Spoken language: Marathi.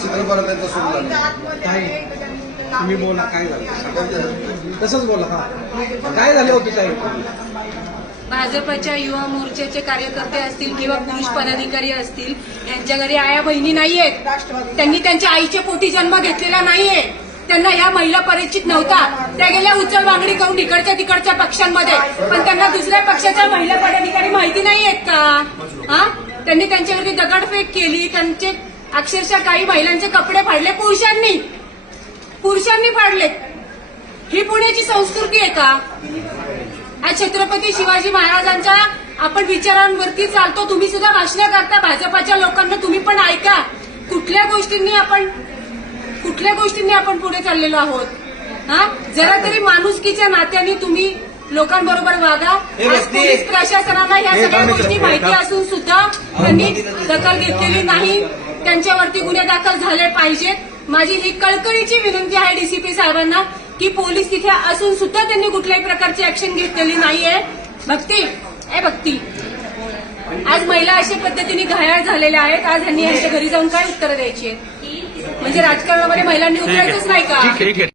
चित्रपटात त्यांचा सुरू झाला. काय तुम्ही बोला, काय झालं तसंच बोला. हा काय झाले होते ताई? भाजपच्या युवा मोर्चाचे कार्यकर्ते असतील किंवा पुरुष पदाधिकारी असतील, यांच्या घरी आया बहिणी नाहीयेत. त्यांनी त्यांच्या आईच्या पोटी जन्म घेतलेला नाहीये. त्यांना या महिला परिचित नव्हता. त्या गेल्या उचलबांगडी करून इकडच्या तिकडच्या पक्षांमध्ये, पण त्यांना दुसऱ्या पक्षाच्या महिला पदाधिकारी माहिती नाहीयेत का? हा, त्यांनी त्यांच्यावरती दगडफेक केली. त्यांचे अक्षरशः काही महिलांचे कपडे फाडले पुरुषांनी फाडले. ही पुण्याची संस्कृती आहे का? आज छत्रपती शिवाजी महाराजांच्या आपण विचारांवरती चालतो. तुम्ही सुद्धा भाषणं करता भाजपाच्या लोकांना, तुम्ही पण ऐका. कुठल्या गोष्टींनी आपण पुढे चाललेलो आहोत? हा, जरा तरी माणुसकीच्या नात्याने तुम्ही लोकांबरोबर वागा. आज पोलीस प्रशासनाला या सगळ्या गोष्टी माहिती असून सुद्धा त्यांनी दखल घेतलेली नाही. त्यांच्यावरती गुन्हे दाखल झाले पाहिजेत. माझी ही कळकळीची विनंती आहे डीसीपी साहेबांना की पोलीस तिथे असून सुद्धा त्यांनी कुठल्याही प्रकारची ऍक्शन घेतलेली नाहीये. भक्ती आज महिला अशा पद्धतीने घायाळ झालेल्या आहेत. आज यांनी यांच्या घरी जाऊन काय उत्तरं द्यायची आहेत? म्हणजे राजकारणामध्ये महिलांनी उतरायचंच नाही का?